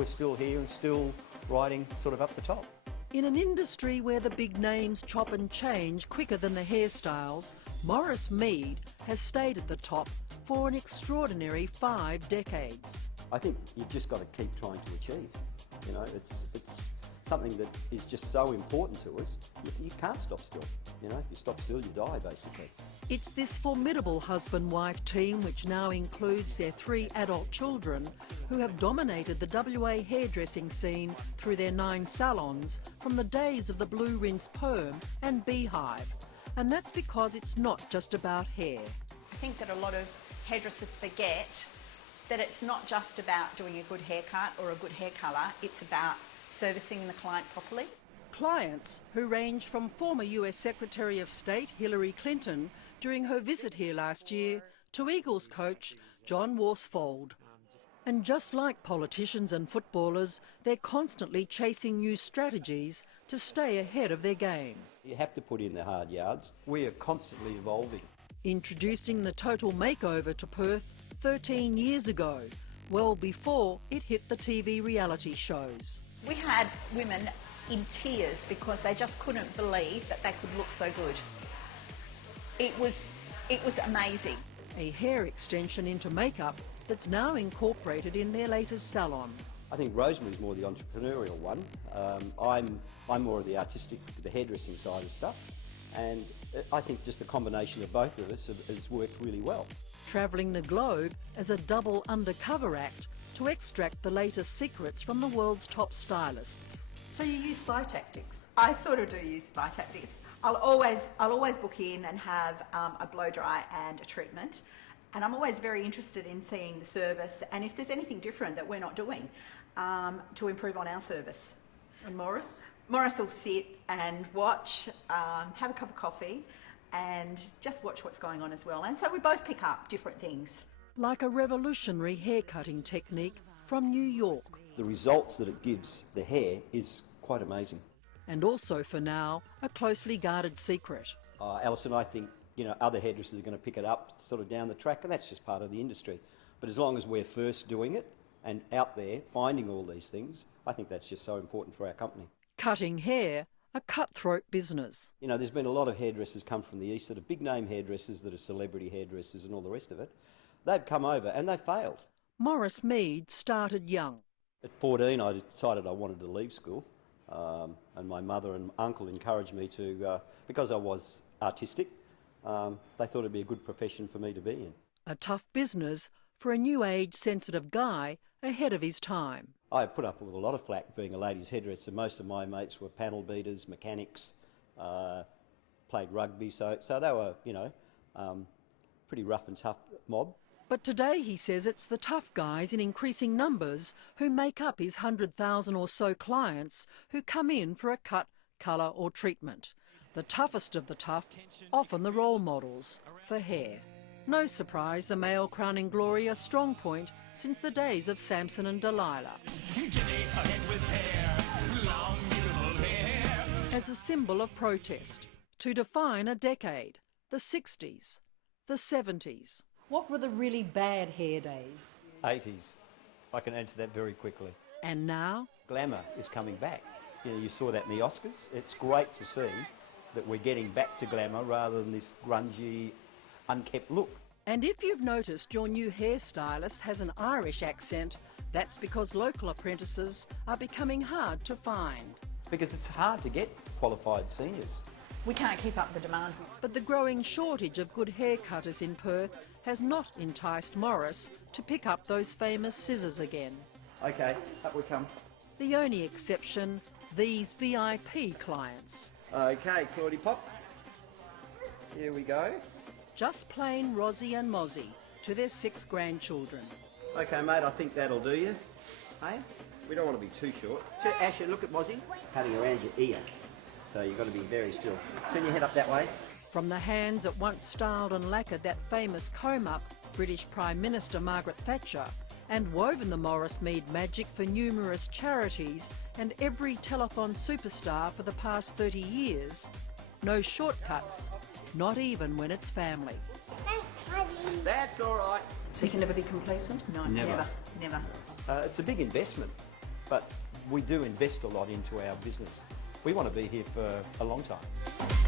we're still here and still riding sort of up the top. In an industry where the big names chop and change quicker than the hairstyles, Maurice Meade has stayed at the top for an extraordinary 5 decades. I think you've just got to keep trying to achieve. You know, it's something that is just so important to us. You can't stop still. You know, if you stop still, you die, basically. It's this formidable husband-wife team, which now includes their 3 adult children, who have dominated the WA hairdressing scene through their 9 salons from the days of the Blue Rinse Perm and Beehive. And that's because it's not just about hair. I think that a lot of hairdressers forget that it's not just about doing a good haircut or a good hair colour, it's about servicing the client properly. Clients who range from former US Secretary of State Hillary Clinton during her visit here last year to Eagles coach John Worsfold. And just like politicians and footballers, they're constantly chasing new strategies to stay ahead of their game. You have to put in the hard yards. We are constantly evolving. Introducing the total makeover to Perth 13 years ago, well before it hit the TV reality shows. We had women in tears because they just couldn't believe that they could look so good. It was amazing. A hair extension into makeup that's now incorporated in their latest salon. I think Rosemary's more the entrepreneurial one. I'm more of the artistic, the hairdressing side of stuff. And I think just the combination of both of us has worked really well. Travelling the globe as a double undercover act to extract the latest secrets from the world's top stylists. So you use spy tactics? I sort of do use spy tactics. I'll always book in and have a blow dry and a treatment. And I'm always very interested in seeing the service and if there's anything different that we're not doing to improve on our service. And Maurice? Maurice will sit and watch, have a cup of coffee and just watch what's going on as well. And so we both pick up different things. Like a revolutionary haircutting technique from New York. The results that it gives the hair is quite amazing. And also, for now, a closely guarded secret. Alison, I think, you know, other hairdressers are going to pick it up sort of down the track, and that's just part of the industry. But as long as we're first doing it and out there finding all these things, I think that's just so important for our company. Cutting hair, a cutthroat business. You know, there's been a lot of hairdressers come from the east that are big name hairdressers, that are celebrity hairdressers and all the rest of it. They've come over and they failed. Maurice Meade started young. At 14 I decided I wanted to leave school, and my mother and uncle encouraged me to, because I was artistic, they thought it'd be a good profession for me to be in. A tough business for a new age sensitive guy ahead of his time. I put up with a lot of flack being a ladies hairdresser. Most of my mates were panel beaters, mechanics, played rugby, so they were, you know, pretty rough and tough mob. But today he says it's the tough guys in increasing numbers who make up his 100,000 or so clients who come in for a cut, colour or treatment. The toughest of the tough, often the role models for hair. No surprise the male crowning glory a strong point since the days of Samson and Delilah. As a symbol of protest, to define a decade, the 60s, the 70s. What were the really bad hair days? 80s. I can answer that very quickly. And now? Glamour is coming back. You know, you saw that in the Oscars. It's great to see that we're getting back to glamour rather than this grungy, unkept look. And if you've noticed your new hairstylist has an Irish accent, that's because local apprentices are becoming hard to find. Because it's hard to get qualified seniors. We can't keep up the demand. But the growing shortage of good haircutters in Perth has not enticed Maurice to pick up those famous scissors again. Okay, up we come. The only exception, these VIP clients. Okay, Claudie Pop. Here we go. Just plain Rosie and Mozzie to their 6 grandchildren. Okay, mate, I think that'll do you. Hey? We don't want to be too short. So, Asher, look at Mozzie. Cutting around your ear. So you've got to be very still. Turn your head up that way. From the hands that once styled and lacquered that famous comb-up British Prime Minister Margaret Thatcher and woven the Maurice Meade magic for numerous charities and every telethon superstar for the past 30 years, no shortcuts, not even when it's family. That's all right. So you can never be complacent? No, Never. Never. It's a big investment. but we do invest a lot into our business. We want to be here for a long time.